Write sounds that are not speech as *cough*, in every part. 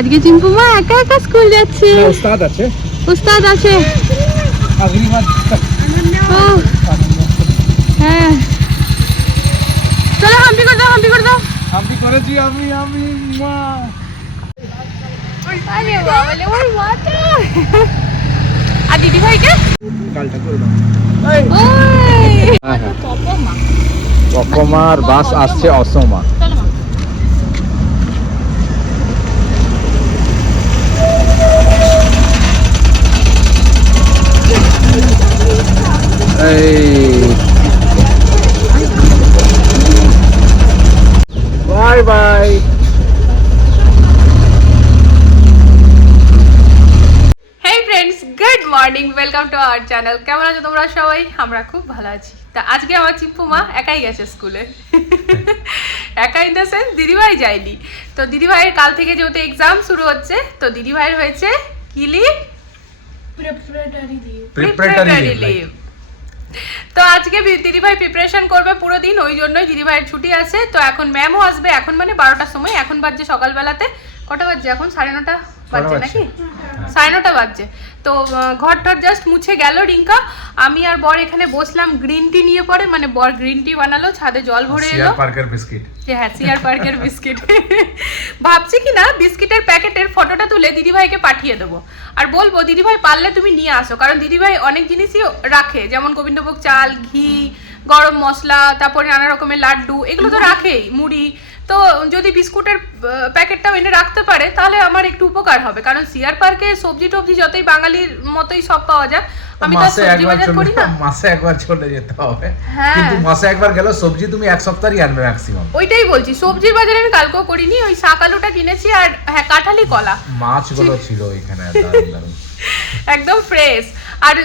আজকে চিম্পু মা একা একা স্কুল যাচ্ছে। উস্তাদ আছে। উস্তাদ আছে। হ্যাঁ। চলো হাম্পি করে দাও হাম্পি করে দাও। করেছি আমি আমি মা। আরে বাবা ওর মাথা। আর দিদি ভাইকে কালটা করে দাও। ওই। হ্যাঁ হ্যাঁ। বাস আসছে অসমা। চলো মা। Bye bye good morning welcome to our channel কেমন আছো তোমরা সবাই? আমরা খুব ভালো আছি। তা আজকে আমার চিম্পু মা একাই গেছে স্কুলে। একা ইন দ্য সেন্স দিদিভাই যায়নি। তো দিদিভাইয়ের কাল থেকে যেহেতু এক্সাম শুরু হচ্ছে তো দিদিভাইয়ের হয়েছে কি লিভ প্রিপারেটরি লিভ তো আজকে দিদিভাই প্রিপারেশন করবে পুরো দিন, ওই জন্যই দিদিভাইয়ের ছুটি আছে। তো এখন ম্যামও আসবে, এখন মানে বারোটার সময়, এখন বাজছে সকালবেলাতে। কটা বাজছে এখন? সাড়ে নটা বাজছে। নাকি? সাড়ে নটা বাজছে। তো ঘর টর জাস্ট মুছে গেল রিঙ্কা। আমি আর বর এখানে বসলাম গ্রিন টি নিয়ে পরে মানে বর গ্রিন টি বানালো ছাদে জল ভরে এলো। পার্কের বিস্কিট হ্যাঁ সিয়ার পার্কের বিস্কিট ভাবছি কি না বিস্কিটের প্যাকেটের ফটোটা তুলে দিদিভাইকে পাঠিয়ে দেবো। আর বলব দিদিভাই পারলে তুমি নিয়ে আসো কারণ দিদিভাই অনেক জিনিসই রাখে যেমন গোবিন্দভোগ চাল ঘি গরম মশলা তারপরে নানা রকমের লাড্ডু এগুলো তো রাখেই মুড়ি তো যদি বিস্কুটের প্যাকেটটাও এনে রাখতে পারে তাহলে আমার একটু উপকার হবে। কারণ সিয়ার পার্কে সবজি টবজি যতই বাঙালির মতোই সব পাওয়া যায় আমি তো মাসে সবজি বাজার করি না। মাসে একবার চলে যেতে হবে। হ্যাঁ। কিন্তু মাসে একবার গেলে সবজি তুমি এক সপ্তাহই আনবে ম্যাক্সিমাম ওইটাই বলছি সবজির বাজারে আমি কালকেও করিনি ওই শাক আলুটা কিনেছি আর হ্যাঁ কাঁঠালি কলা। মাছগুলো ছিল দারুণ একদম ফ্রেশ আর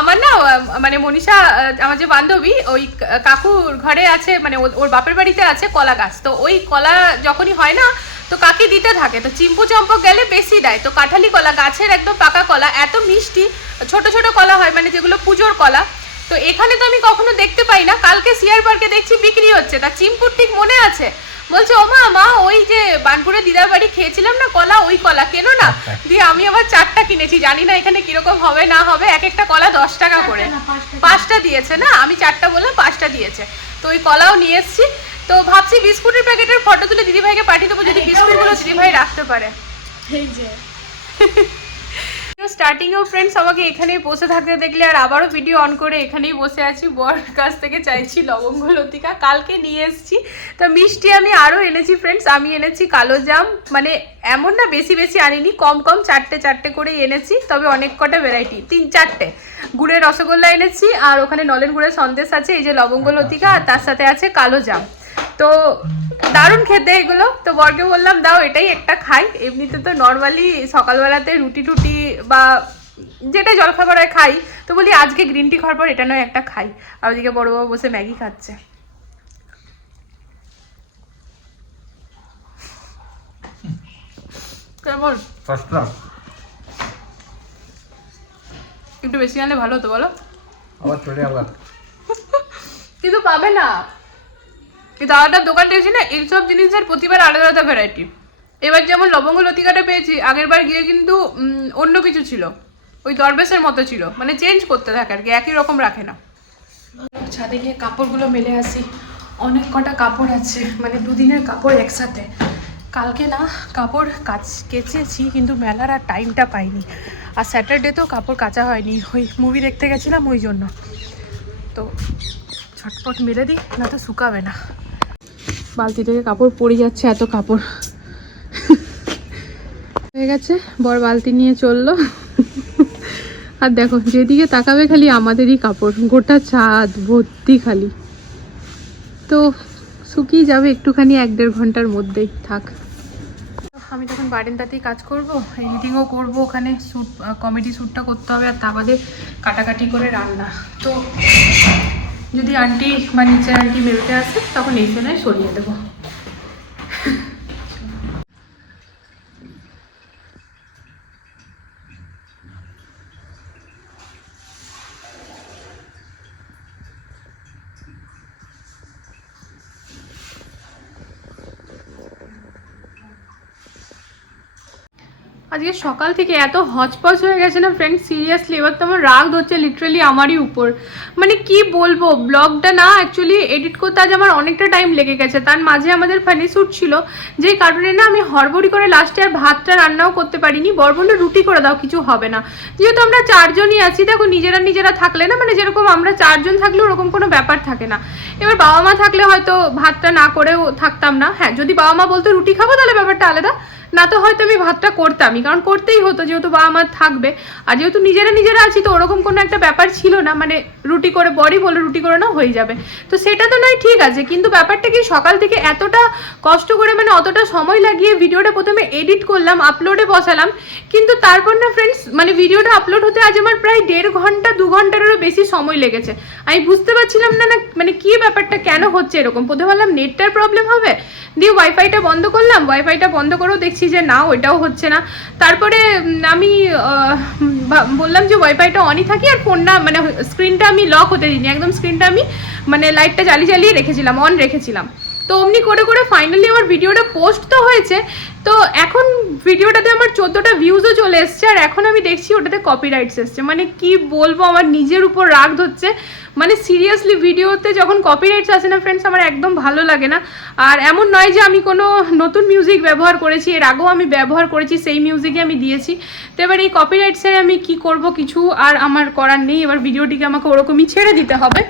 আমার না মানে মনীষা, আমার যে বান্ধবী, ওই কাকুর ঘরে আছে মানে ওর বাপের বাড়িতে আছে কলা গাছ। তো ওই কলা যখনই হয় না, তো কাকি দিতে থাকে? তো চিম্পু চম্পক গেলে বেশি দেয়। তো কাঁঠালি কলা, গাছের একদম পাকা কলা, এত মিষ্টি, ছোট ছোট কলা হয় মানে যেগুলো পুজোর কলা। তো এখানে তো আমি কখনো দেখতে পাই না, কালকে সিয়ার পার্কে দেখছি বিক্রি হচ্ছে। তা চিম্পুর ঠিক মনে আছে? বলছে ও মা মা ওই যে বানপুরে দিদার বাড়ি খেয়েছিলাম না কলা ওই কলা কেন না? দিয়ে আমি আবার চারটা কিনেছি জানি না এখানে কীরকম হবে না হবে এক একটা কলা দশ টাকা করে। পাঁচটা। দিয়েছে না? আমি চারটা বললাম পাঁচটা দিয়েছে। তো ওই কলাও নিয়ে এসেছি। তো ভাবছি বিস্কুটের প্যাকেটের ফটো তুলে দিদিভাইকে পাঠিয়ে দেবো যদি বিস্কুটগুলো দিদিভাই রাখতে পারে। স্টার্টিং *laughs* এও ফ্রেন্ডস আমাকে এখানেই বসে থাকতে দেখলে, আর আবারও ভিডিও অন করে এখানেই বসে আছি। বর কাছ থেকে চাইছি লবঙ্গ লতিকা। কালকে নিয়ে এসেছি। তা মিষ্টি আমি আরও এনেছি ফ্রেন্ডস আমি এনেছি কালো জাম। মানে এমন না, বেশি বেশি আনিনি। কম কম চারটে চারটে করে এনেছি। তবে অনেক কটা ভ্যারাইটি তিন চারটে। গুড়ের রসগোল্লা এনেছি, আর ওখানে নলেন গুড়ের সন্দেশ আছে, এই যে লবঙ্গ লতিকা, আর তার সাথে আছে কালো জাম। তো দারুণ খেতে এগুলো। তো বরকে বললাম দাও এটাই একটা খাই। এমনিতে তো নর্মালি সকালবেলাতে রুটি টুটি বা যেটা জলখাবার হয় খাই। তো বলি আজকে গ্রিন টি খাওয়ার পর এটা নয় একটা খাই। আর ওদিকে বড়বাবু বসে ম্যাগি খাচ্ছে। কেমন? একটু বেশি আনলে ভালো হতো বলো। আবার চলে আবার। কিন্তু পাবে না। এই দাদাটার দোকানটা এসে না এইসব জিনিসের প্রতিবার আলাদা আলাদা ভ্যারাইটি এবার যেমন লবঙ্গ লতিকাটা পেয়েছি আগের বার গিয়ে কিন্তু অন্য কিছু ছিল। ওই দরবেশের মতো ছিল। মানে চেঞ্জ করতে থাকে আর কি, একই রকম রাখে না। ছাদে গিয়ে কাপড়গুলো মেলে আসি। অনেক কটা কাপড় আছে মানে দুদিনের কাপড় একসাথে। কালকে না কাপড় কাচ, কেচেছি, কিন্তু মেলার আর টাইমটা পাইনি। আর স্যাটারডে তো কাপড় কাচা হয়নি। ওই মুভি দেখতে গেছিলাম ওই জন্য। তো ছটপট মেলে দিই, না তো শুকাবে না। বালতি থেকে কাপড় পড়ে যাচ্ছে, এত কাপড়। হয়ে গেছে, বর বালতি নিয়ে চলল। আর দেখো, যেদিকে তাকাবে খালি আমাদেরই কাপড়, গোটা ছাদ ভর্তি খালি। তো শুকিয়ে যাবে একটুখানি এক দেড় ঘণ্টার মধ্যেই, থাক। আমি তখন বারেন্দাতেই কাজ করব, এডিটিংও করব, ওখানে শ্যুট কমেডি শ্যুটটা করতে হবে, আর তা বাদে কাটাকাটি করে রান্না। তো যদি আন্টি বা নিচের আন্টি মেলতে আসে তখন এই সময় সরিয়ে দেবো। আজকে সকাল থেকে এত হচপচ হয়ে গেছে না ফ্রেন্ড সিরিয়াসলি এবার তো আমার রাগ ধরছে লিটারালি আমারই উপর। মানে কি বলব ব্লগটা না অ্যাকচুয়ালি এডিট করতে আজ আমার অনেকটা টাইম লেগে গেছে। তার মাঝে আমাদের ফানি শ্যুট ছিল যেই কারণে না আমি হড়বড়ি করে লাস্টে আর ভাতটা রান্নাও করতে পারিনি। বরবন্ড রুটি করে দাও, কিছু হবে না। যেহেতু আমরা চারজনই আছি, দেখো নিজেরা নিজেরা থাকলে না মানে যেরকম আমরা চারজন থাকলে ওরকম কোনো ব্যাপার থাকে না। এবার বাবা মা থাকলে হয়তো ভাতটা না করেও থাকতাম না। হ্যাঁ যদি বাবা মা বলতো রুটি খাব, তাহলে ব্যাপারটা আলাদা। না তো হয়তো আমি ভাতটা করতামই, কারণ করতেই হতো, যেহেতু বাবা মা থাকবে। আর যেহেতু নিজেরা নিজেরা আছি, তো ওরকম কোনো একটা ব্যাপার ছিল না মানে রুটি করে বড়ি বলে রুটি করে না হয়ে যাবে। তো সেটা তো নয়, ঠিক আছে, কিন্তু ব্যাপারটা কি, সকাল থেকে এতটা কষ্ট করে মানে অতটা সময় লাগিয়ে ভিডিওটা প্রথমে এডিট করলাম আপলোডে বসালাম, কিন্তু তারপর না ফ্রেন্ডস মানে ভিডিওটা আপলোড হতে আজ আমার প্রায় দেড় ঘণ্টা, দু ঘন্টারও বেশি সময় লেগেছে। আমি বুঝতে পারছিলাম না না মানে কি ব্যাপারটা, কেন হচ্ছে এরকম? প্রথমে ভাবলাম নেটটার প্রবলেম হবে? দিয়ে ওয়াইফাইটা বন্ধ করলাম ওয়াইফাইটা বন্ধ করেও দেখছি যে, না, ওইটাও হচ্ছে না। তারপরে আমি বললাম যে ওয়াইফাইটা অনই থাকি আর ফোনটা মানে স্ক্রিনটা আমি লক হতে দিইনি। একদম স্ক্রিনটা আমি মানে লাইটটা জ্বালিয়ে জ্বালিয়ে রেখেছিলাম অন রেখেছিলাম। তো অমনি করে করে ফাইনালি আমার ভিডিওটা পোস্ট তো হয়েছে। তো এখন ভিডিওটাতে আমার চোদ্দোটা ভিউজও চলে এসছে আর এখন আমি দেখছি ওটাতে কপিরাইটস এসছে। মানে কি বলব, আমার নিজের উপর রাগ ধরছে। মানে সিরিয়াসলি ভিডিওতে যখন কপিরাইটস আসে না ফ্রেন্ডস আমার একদম ভালো লাগে না। আর এমন নয় যে আমি কোনো নতুন মিউজিক ব্যবহার করেছি, এর আগেও আমি ব্যবহার করেছি, সেই মিউজিকই আমি দিয়েছি। তো এবার এই কপিরাইটসের আমি কি করব কিছু আর আমার করার নেই। এবার ভিডিওটিকে আমাকে ওরকমই ছেড়ে দিতে হবে।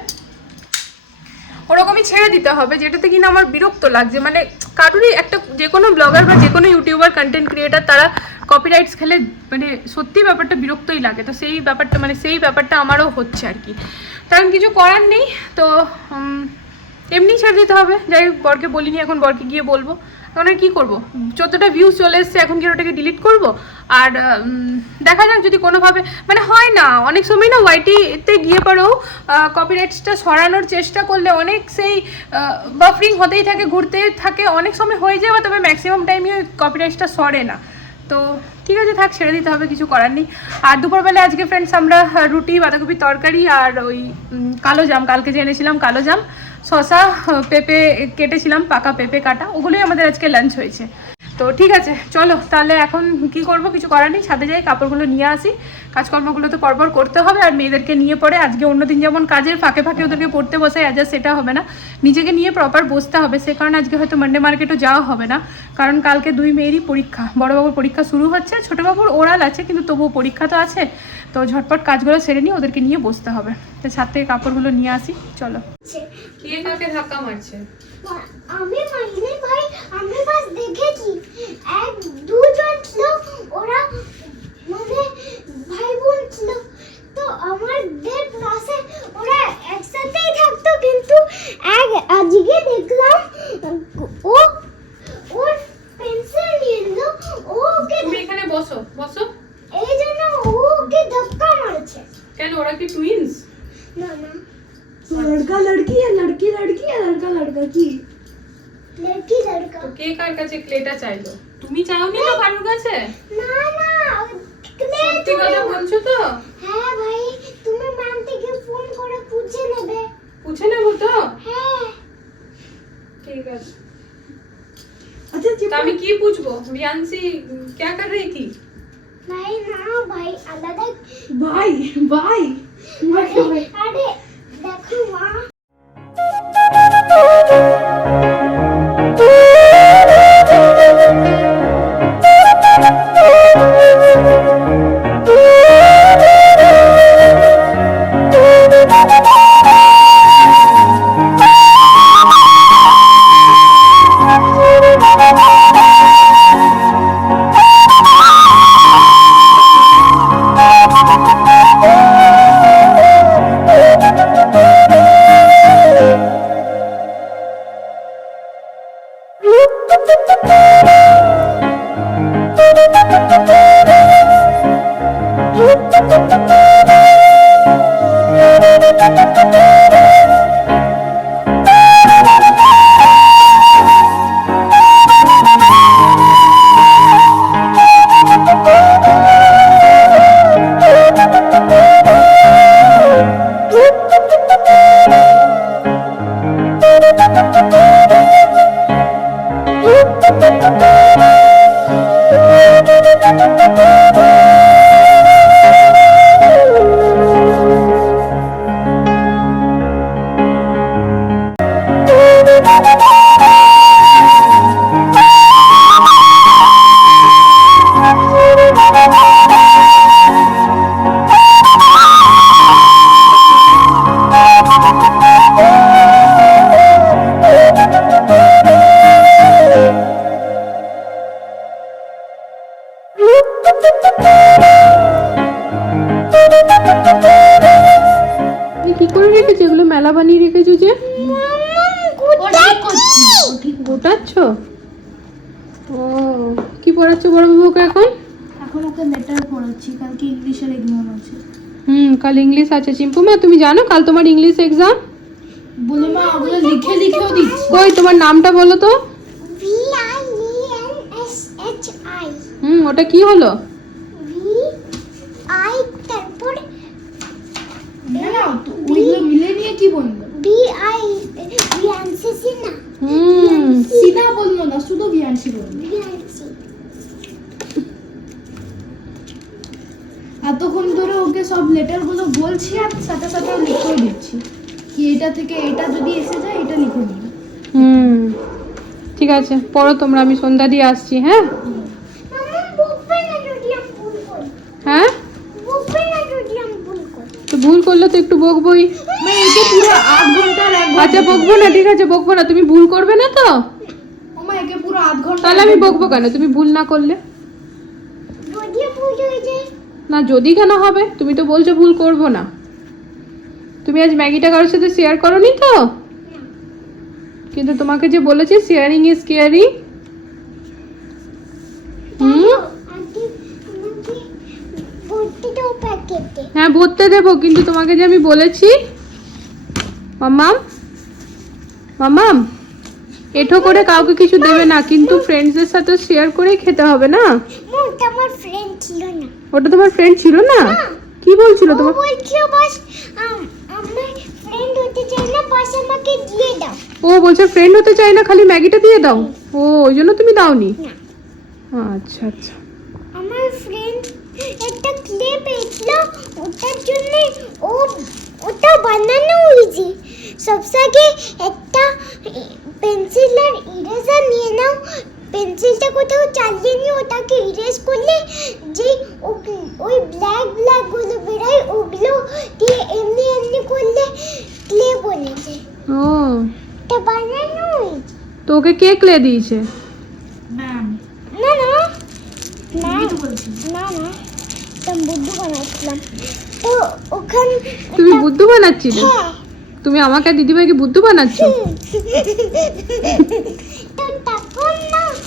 ওরকমই ছেড়ে দিতে হবে, যেটাতে কিনা আমার বিরক্ত লাগছে। মানে কারোরই একটা যে কোনো ব্লগার বা যে কোনো ইউটিউবার কন্টেন্ট ক্রিয়েটার তারা কপিরাইটস খেলে মানে সত্যি ব্যাপারটা বিরক্তই লাগে। তো সেই ব্যাপারটা মানে সেই ব্যাপারটা আমারও হচ্ছে আর কি। কারণ কিছু করার নেই, তো ছেড়ে দিতে হবে। যাই বরকে বলিনি, এখন বরকে গিয়ে বলব। এখন আর কী করব? চোদ্দোটা ভিউজ চলে এসছে, এখন কি ওটাকে ডিলিট করব? আর দেখা যাক যদি কোনোভাবে মানে হয় না, অনেক সময় না ওয়াইটিতে গিয়ে পরেও কপিরাইটসটা সরানোর চেষ্টা করলে অনেক সেই বাফরিং হতেই থাকে, ঘুরতে থাকে, অনেক সময় হয়ে যাবে তবে ম্যাক্সিমাম টাইমে ওই কপিরাইটসটা সরে না। তো ঠিক আছে, থাক, ছেড়ে দিতে হবে, কিছু করার নেই। আর দুপুরবেলা আজকে ফ্রেন্ডস আমরা রুটি, বাঁধাকপির তরকারি আর ওই কালো জাম, কালকে যে এনেছিলাম কালো জাম শশা পেঁপে কেটেছিলাম, পাকা পেঁপে কাটা, ওগুলোই আমাদের আজকে লাঞ্চ হয়েছে। তো ঠিক আছে, চলো, তাহলে এখন কি করব? কিছু করার নেই, ছাদে যাই, কাপড়গুলো নিয়ে আসি। কাজকর্মগুলো তো পরপর করতে হবে, আর মেয়েদেরকে নিয়ে পড়ে, আজকে অন্যদিন যেমন কাজের ফাঁকে ফাঁকে ওদেরকে পড়তে বসে আজ সেটা হবে না। নিজেকে নিয়ে প্রপার বসতে হবে, সে কারণে আজকে হয়তো মান্ডে মার্কেটও যাওয়া হবে না। কারণ কালকে দুই মেয়েরই পরীক্ষা, বড়বাবুর পরীক্ষা শুরু হচ্ছে, ছোটোবাবুর ওরাল আছে, কিন্তু তবুও পরীক্ষা তো আছে। তো ঝটপট কাজগুলো সেরে নিয়ে ওদেরকে নিয়ে বসতে হবে। তো ছাদ থেকে কাপড়গুলো নিয়ে আসি চলো। কে কাকে ধাক্কা মারছে? আমি মাইনে ভাই আমি বাস দেখেছি। এক দুজন ছিল ওরা মানে ভাই বোন ছিল। তো আমাদের ক্লাসে ওরা একসাথেই থাকতো কিন্তু এক আজকে দেখলাম ও ওর পেন্সিল নিয়ে নিল ও ওকে তুমি এখানে বসো বসো এই জন্য ও ওকে ধাক্কা মারছে কেন ওরা কি টুইন্স না না। লড়কা লড়কি আর লড়কি লড়কি আর লড়কা লড়কা কি লড়কি লড়কা তো কে কার কাছে ক্লেটা চাইলো তুমি চাওনি তো কারোর কাছে না না সত্যি কথা বলছো তো হ্যাঁ ভাই তুমি ম্যাম থেকে ফোন করে পুছে নেবে পুছে নেব তো হ্যাঁ ঠিক আছে अच्छा আমি কি पूछবो रियांशी क्या कर रही थी? नहीं ना भाई अलग भाई भाई अरे अरे देखो माँ। আছে চিম্পু মা তুমি জানো কাল তোমার ইংলিশ এক্সাম বলে মা ওগুলো লিখে লিখেও দিচ্ছি। কই তোমার নামটা বলো তো। V I N S H I হুম ওটা কি হলো? ভি আই তারপর না না তো ওইগুলো মিলে নিয়ে কি বলব? বি আই ভিয়ান্সি না। হুম। সিনা বলব না শুধু ভিয়ানসি বলব ভিয়ান্সি এতক্ষণ ধরে ওকে সব লেটারগুলো বলছি আর সাথে সাথে লিখেও দিচ্ছি কি এটা থেকে এটা যদি এসে যায় এটা লিখে দিই হুম ঠিক আছে পড়ো তোমরা আমি সন্ধ্যা দিয়ে আসছি হ্যাঁ? হ্যাঁ? তো ভুল করলে তো একটু বকবই। আচ্ছা বকবো না ঠিক আছে বকবো না তুমি ভুল করবে না তো? তাহলে আমি বকবো কেন? তুমি ভুল না করলে? না যদি কেন হবে? তুমি তো বলছো ভুল করব না। তুমি আজ ম্যাগিটা কারোর সাথে শেয়ার করনি তো? কিন্তু তোমাকে যে বলেছি শেয়ারিং ইজ কেয়ারিং হ্যাঁ ভরতে দেবো কিন্তু তোমাকে যে আমি বলেছি মাম্মাম মাম্মাম এঠো করে কাউকে কিছু দেবে না কিন্তু ফ্রেন্ডসদের সাথে শেয়ার করেই খেতে হবে না? আমার ফ্রেন্ড ছিল না। ওটা তোমার ফ্রেন্ড ছিল না? কি বলছিল তোমার? বলছিল বাস আম- আমার ফ্রেন্ড হতে চাই না বাস আমাকে দিয়ে দাও। ও বলছে ফ্রেন্ড হতে চাই না খালি ম্যাগিটা দিয়ে দাও? ও ওই জন্য তুমি দাওনি? না। আচ্ছা আচ্ছা। আমার ফ্রেন্ড একটা ক্লে পেয়েছিল ওটার জন্য ও ওটা বানানো ইজি সবসে আগে একটা পেন্সিল আর ইরেজার নিয়ে নাও পেন্সিলটা কোথাও চালিয়ে নিয়ে ওটাকে ইরেজ করলে যে ওই ব্ল্যাক ব্ল্যাকগুলো বেরোয় ওগুলো দিয়ে এমনি এমনি করলে ক্লে বনে যায়। ও। ওটা বানানো easy। তো ওকে কে ক্লে দিয়েছে? ম্যাম না না। না তুমি না না। একটা বুদ্ধু বানাচ্ছিলাম। তো ওখান তুমি বুদ্ধু বানাচ্ছিলে? হ্যাঁ। তুমি আমাকে দিদিভাইকে বুদ্ধু বানাচ্ছ? *laughs*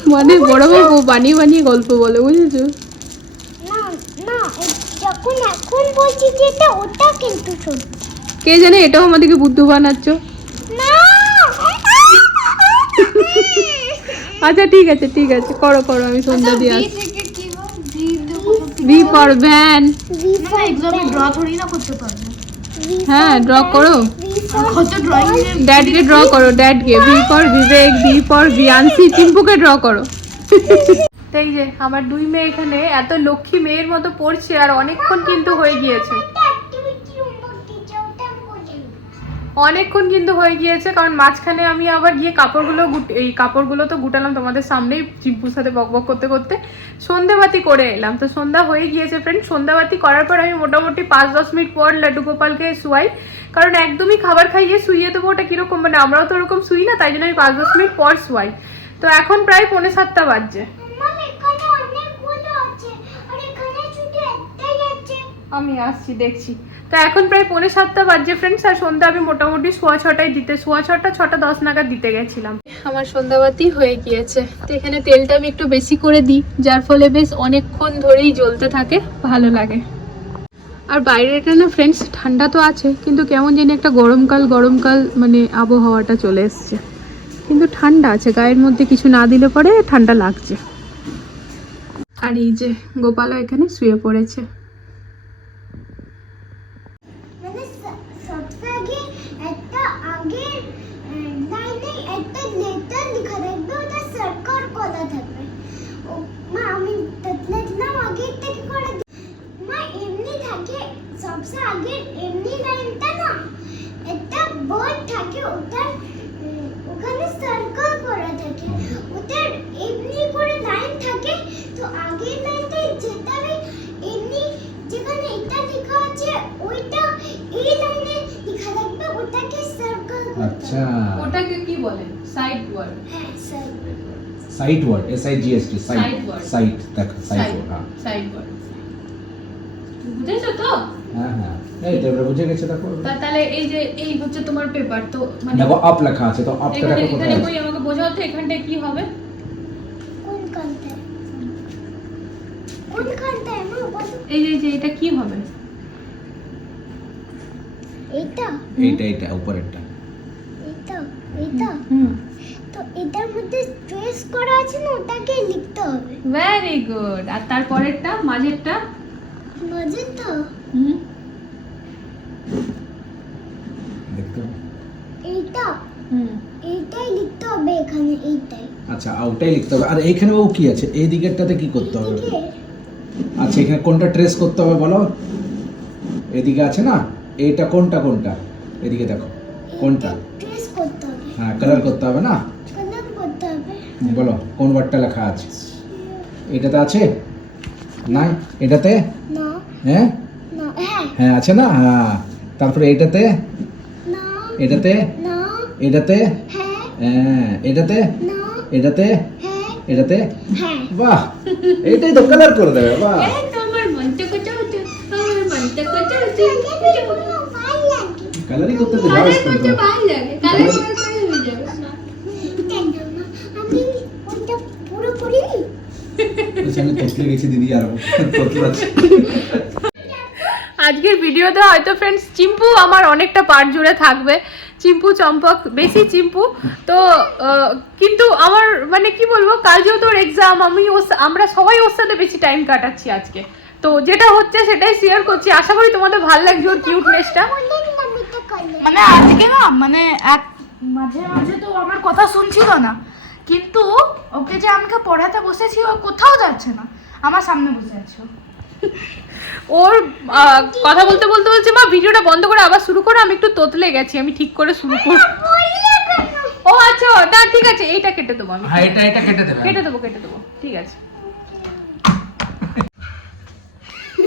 মানে বড় বাবু বানিয়ে বানিয়ে গল্প বলে বুঝেছ? না না যখন এখন বলছি যে ওটা কিন্তু সত্যি। কে জানে এটাও আমাদেরকে বুদ্ধু বানাচ্ছ? *laughs* আচ্ছা ঠিক আছে ঠিক আছে করো করো আমি সন্ধ্যা দিয়ে বি আসছি। V for van. ড্র থোড়ি না করতে পারব। হ্যাঁ ড্র করো। ড্যাডকে ড্র করো ড্যাডকে V for Vivek V for Beyonce চিম্পুকে draw করো। *laughs* তাই যে, আমার দুই মেয়ে এখানে এত লক্ষ্মী মেয়ের মতো পড়ছে আর অনেকক্ষণ কিন্তু হয়ে গিয়েছে। অনেকক্ষণ কিন্তু হয়ে গিয়েছে কারণ মাঝখানে আমি আবার গিয়ে কাপড়গুলো এই কাপড়গুলো তো গুটালাম তোমাদের সামনেই চিম্পুর সাথে বকবক করতে করতে। সন্ধ্যাবাতি করে এলাম। তো সন্ধ্যা হয়ে গিয়েছে ফ্রেন্ড সন্ধ্যাবাতি করার পর আমি মোটামুটি পাঁচ দশ মিনিট পর লাড্ডু গোপালকে শুয়াই। কারণ একদমই খাবার খাইয়ে শুইয়ে দেবো ওটা কীরকম? মানে আমরাও তো ওরকম শুই না তাই জন্য আমি পাঁচ দশ মিনিট পর শুয়াই। তো এখন প্রায় পৌনে সাতটা বাজছে। আমি আসছি দেখছি। তো এখন প্রায় পৌনে সাতটা বাজে ফ্রেন্ডস আর সন্ধ্যা আমি মোটামুটি সোয়া ছটায় দিতে, সোয়া ছটা ছটা দশ নাগাদ দিতে গেছিলাম। আমার সন্ধ্যাবাতি হয়ে গিয়েছে। তো এখানে তেলটা আমি একটু বেশি করে দিই, যার ফলে বেশ অনেকক্ষণ ধরেই জ্বলতে থাকে, ভালো লাগে। আর বাইরেটা না ফ্রেন্ডস ঠান্ডা তো আছে, কিন্তু কেমন জানি একটা গরমকাল গরমকাল মানে আবহাওয়াটা চলে এসছে। কিন্তু ঠান্ডা আছে, গায়ের মধ্যে কিছু না দিলে পরে ঠান্ডা লাগছে। আর এই যে গোপালও এখানে শুয়ে পড়েছে। সবচেয়ে আগে এমনি লাইনটা না একটা বোর্ড থাকে ওটার ওখানে সার্কেল করা থাকে। ওটার এমনি করে লাইন থাকে তো আগের লাইনটাই যেটা আমি এমনি যেখানে এটা লেখা আছে ওইটা এই লাইনে লেখা থাকবে ওটাকে সার্কেল আচ্ছা। ওটাকে কি বলে? সাইড ওয়ার্ড হ্যাঁ side sight word S I G S T sight sight sight word হ্যাঁ। সাইট ওয়ার্ড বুঝেছ তো? হ্যাঁ হ্যাঁ। এই তো বুঝে গেছে দেখো তাহলে এই যে এই হচ্ছে তোমার পেপার তো মানে দেখো আপ লেখা আছে তো আপটা দেখো এখানে কই আমাকে বোঝাও তো এখানটায় কি হবে? কোন কানটায় কোন কানটায় এই যে যে এটা কি হবে? এইটা? এইটা এইটা উপরেরটা। এইটা এইটা? হুম তো এটার মধ্যে ট্রেস করা আছে না ওটাকে লিখতে হবে। ভেরি গুড আর তারপরেরটা মাঝেরটা? মজেটা হুম। দেখতে হবে। এইটা? এইটাই লিখতে হবে আচ্ছা ওটাই লিখতে হবে। আর এখানে ও কি আছে? এই দিকেরটাতে কি করতে হবে? আচ্ছা এখানে কোনটা ট্রেস করতে হবে বলো? এদিকে আছে না? এইটা কোনটা কোনটা? এদিকে দেখো কোনটা? ট্রেস করতে হবে। হ্যাঁ কালার করতে হবে না? কালার করতে হবে। বলো কোন ওয়ার্ডটা লেখা আছে? এটাতে আছে? না এটাতে? হ্যাঁ? হ্যাঁ হ্যাঁ আছে না? হ্যাঁ। তারপরে এটাতে? এটাতে? এটাতে? হ্যাঁ। হ্যাঁ। এটাতে? এটাতে? হ্যাঁ। এটাতে? হ্যাঁ। বাহ! এইটাই তো কালার করে দেবে বাহ! কালারই করতে তো কালার করতে কালার হয়ে? আমি গেছি দিদি আর আজকের ভিডিওতে হয়তো ফ্রেন্ডস চিম্পু আমার অনেকটা পার্ট জুড়ে থাকবে। চিম্পু চম্পক, বেশি চিম্পু। তো কিন্তু আমার মানে কি বলব, কাল যেহেতু ওর এক্সাম আমি আমরা সবাই ওর সাথে বেশি টাইম কাটাচ্ছি আজকে। তো যেটা হচ্ছে সেটাই শেয়ার করছি। আশা করি তোমাদের ভালো লাগছে ওর কিউটনেসটা মানে আজকে না মানে এক, মাঝে মাঝে তো আমার কথা শুনছিল না। কিন্তু ওকে যে আমাকে পড়াতে বসেছি, ও কোথাও যাচ্ছে না। আমার সামনে বসে আছে। ওর কথা বলতে বলতে বলছে মা ভিডিওটা বন্ধ করে আবার শুরু করো আমি একটু তোতলে গেছি আমি ঠিক করে শুরু করব। ও আচ্ছা না ঠিক আছে এইটা কেটে দেবো আমি। হ্যাঁ এটা এটা কেটে দেবে। কেটে দেবো কেটে দেবো ঠিক আছে।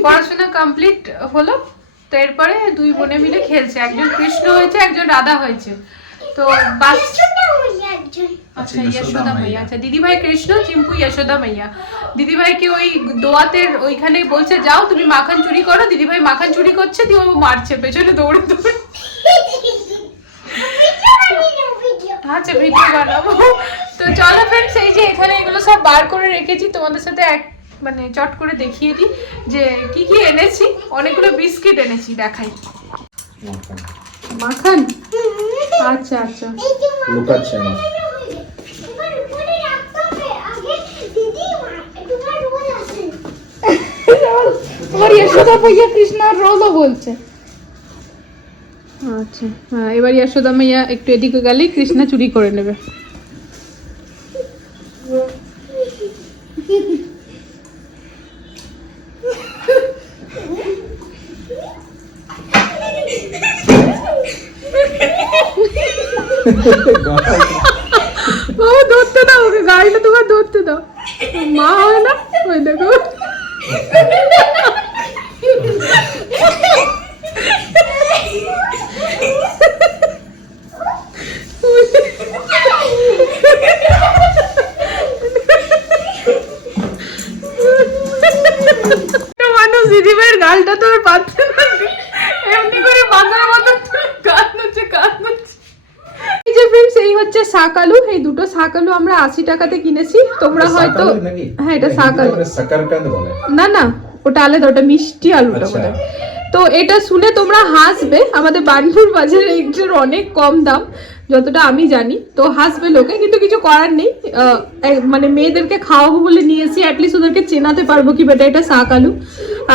পড়াশোনা কমপ্লিট হলো তো এরপরে দুই বোনে মিলে খেলছে একজন কৃষ্ণ হয়েছে একজন রাধা হয়েছে। তো একজন। আচ্ছা আচ্ছা, যশোদা মাইয়া। আচ্ছা দিদিভাই কৃষ্ণ চিম্পু যশোদা মাইয়া দিদিভাইকে ওই দোয়াতের ওইখানে বলছে যাও তুমি মাখন চুরি করো দিদিভাই মাখন চুরি করছে দিয়ে ও মারছে পেছনে দৌড়ে দৌড়ে। আচ্ছা ভিডিও বানাবো। তো চলো ফ্রেন্ডস এই যে এখানে এগুলো সব বার করে রেখেছি। তোমাদের সাথে এক মানে চট করে দেখিয়ে দিই যে কি কি এনেছি। অনেকগুলো বিস্কিট এনেছি দেখাই। মাখন। আচ্ছা আচ্ছা। লুকাচ্ছে আমার এবার উপরে রাখতে হবে আগে দিদি তোমার রোল আছে তোমার যশোদা মাইয়া কৃষ্ণার রোলও বলছে। আচ্ছা হ্যাঁ এবার যশোদা মাইয়া, একটু এদিকে গেলেই কৃষ্ণা চুরি করে নেবে ও ধরতে দাও ওকে গাড়িটা তোমার ধরতে দাও মা হয় না ওই দেখো একটা মানুষ দিদিভাইয়ের গালটা তো আর পাচ্ছে না। এমনি করে বাঁধার মতো গান হচ্ছে গান হচ্ছে এই যে ফ্রেন্ডস এই হচ্ছে শাকালু এই দুটো শাকালু আমরা আশি টাকাতে কিনেছি। তোমরা হয়তো হ্যাঁ এটা শাকালু সাকারকান্দ না না ওটা আলাদা ওটা মিষ্টি আলুটা আচ্ছা। বলে। তো এটা শুনে তোমরা হাসবে। আমাদের বার্নপুর বাজারে এটার অনেক কম দাম। যতটা আমি জানি তো হাসবে লোকে কিন্তু কিছু করার নেই। মানে মেয়েদেরকে খাওয়াবো বলে নিয়েছি অ্যাটলিস্ট ওদেরকে চেনাতে পারব কি বেটা এটা শাক আলু।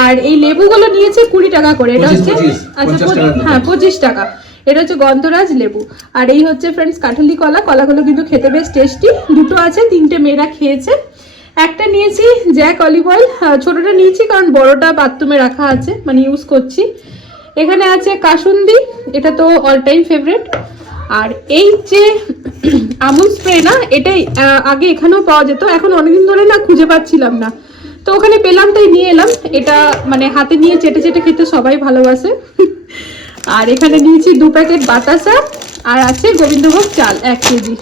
আর এই লেবুগুলো নিয়েছে কুড়ি টাকা করে এটা হচ্ছে আচ্ছা। হ্যাঁ পঁচিশ টাকা। এটা হচ্ছে গন্ধরাজ লেবু। আর এই হচ্ছে ফ্রেন্ডস কাঠালি কলা। কলাগুলো কিন্তু খেতে বেশ টেস্টি দুটো আছে তিনটে মেয়েরা খেয়েছে। একটা নিয়েছি জ্যাক অলিভ অয়েল। ছোটটা নিয়েছি কারণ বড়টা বাথরুমে রাখা আছে মানে ইউজ করছি। এখানে আছে কাসুন্দি। এটা তো অল টাইম ফেভারিট আর এই যে আমুল স্প্রে না, এটাই আগে এখানেও পাওয়া যেত, এখন অনেকদিন ধরে না খুঁজে পাচ্ছিলাম না। তো ওখানে পেলাম তাই নিয়ে এলাম, এটা মানে হাতে নিয়ে চেটে চেটে খেতে সবাই ভালোবাসে। আর এখানে নিয়েছি দু প্যাকেট বাতাসা আর আছে গোবিন্দভোগ চাল, এক কেজি।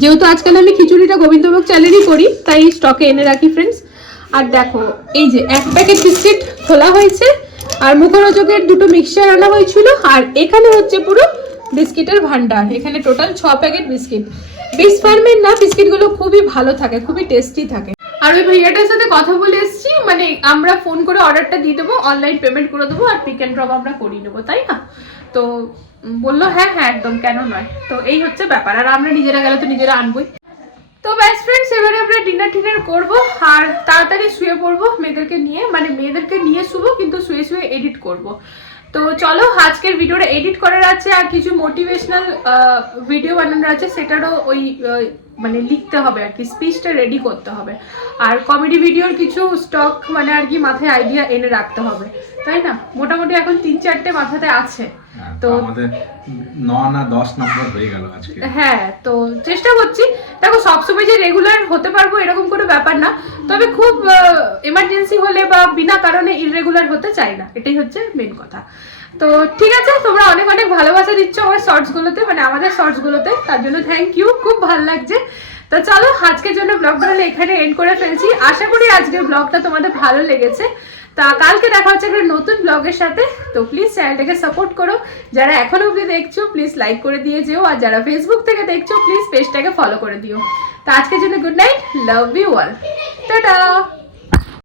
যেহেতু আজকাল আমি খিচুড়িটা গোবিন্দভোগ চালেরই করি, তাই স্টকে এনে রাখি ফ্রেন্ডস আর দেখো, এই যে এক প্যাকেট বিস্কিট খোলা হয়েছে আর মুখরোচকের দুটো মিক্সচার আনা হয়েছিল, আর এখানে হচ্ছে পুরো বিস্কিটের ভান্ডার এখানে টোটাল ছ প্যাকেট বিস্কিট বিস ফার্মের না বিস্কিটগুলো খুবই ভালো থাকে, খুবই টেস্টি থাকে। আর ওই ভাইয়াটার সাথে কথা বলে এসেছি মানে আমরা ফোন করে অর্ডারটা দিয়ে দেবো অনলাইন পেমেন্ট করে দেবো, আর পিক অ্যান্ড ড্রপ আমরা করিয়ে নেব, তাই না? তো বলল হ্যাঁ হ্যাঁ একদম, কেন নয়? তো এই হচ্ছে ব্যাপার, আর আমরা নিজেরা গেলে তো নিজেরা আনবোই। তো বেস্ট ফ্রেন্ডস এবারে আমরা ডিনার টিনার করব, আর তাড়াতাড়ি শুয়ে পড়ব মেয়েদেরকে নিয়ে মানে মেয়েদেরকে নিয়ে শুবো, কিন্তু শুয়ে শুয়ে এডিট করব। তো চলো, আজকের ভিডিওটা এডিট করার আছে, আর কিছু মোটিভেশনাল ভিডিও বানানোর আছে, সেটারও ওই মানে লিখতে হবে আর কি স্পিচটা রেডি করতে হবে। আর কমেডি ভিডিওর কিছু স্টক মানে আর কি, মাথায় আইডিয়া এনে রাখতে হবে। তাই না? মোটামুটি এখন তিন চারটে মাথাতে আছে। তো আমাদের না নম্বর হয়ে গেল আজকে। হ্যাঁ তো চেষ্টা করছি। দেখো সবসময় যে রেগুলার হতে পারব এরকম কোনো ব্যাপার না। তবে খুব এমার্জেন্সি হলে বা বিনা কারণে ইররেগুলার হতে চাই না। এটাই হচ্ছে মেন কথা। তো ঠিক আছে তোমরা অনেক অনেক ভালোবাসা দিচ্ছ আমার শর্টস গুলোতে মানে আমাদের শর্টস গুলোতে। তার জন্য থ্যাংক ইউ খুব ভালো লাগছে। তো চলো আজকের জন্য ব্লগ তাহলে এখানে এন্ড করে ফেলছি। আশা করি আজকের ব্লগটা তোমাদের ভালো লেগেছে। তা কালকে দেখা হচ্ছে একটা নতুন ব্লগের সাথে। তো প্লিজ চ্যানেলটাকে সাপোর্ট করো। যারা এখনও অব্দি দেখছ প্লিজ লাইক করে দিয়ে যেও। আর যারা ফেসবুক থেকে দেখছ প্লিজ পেজটাকে ফলো করে দিও। তো আজকের জন্য good night love you all tata!